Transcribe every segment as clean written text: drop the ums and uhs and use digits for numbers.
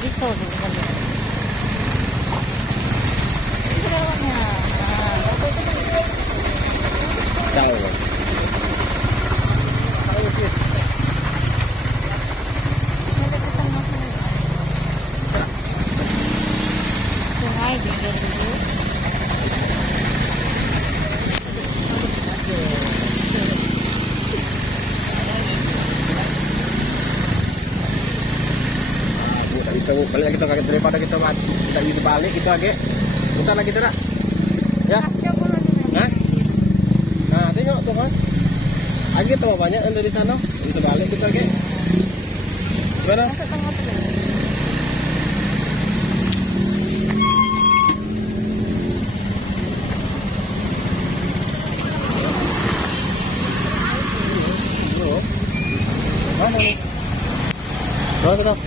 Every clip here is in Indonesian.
りそうでなんだこれはねTahu. ada ke tengah sungai dulu Bisa balik kita kaget daripada kita bisa balik kita agak bentar lagi kita ya. Hah? Nah tengok tuh kan lagi tambah banyak yang dari sana bisa balik kita agak gimana? Mana nih? Mana tuh?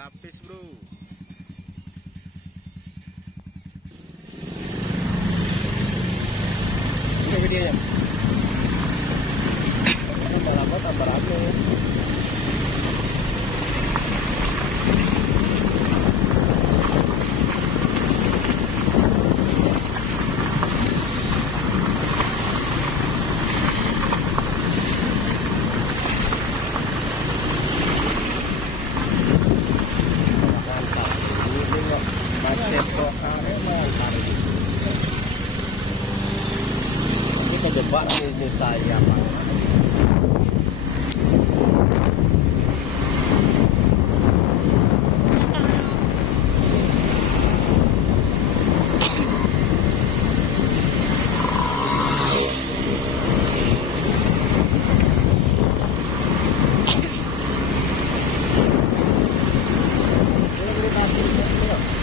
Lapis bro. Ini videonya. Tambah lama tambah rame. Kejebak ini saya Pak.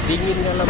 Dingin dalam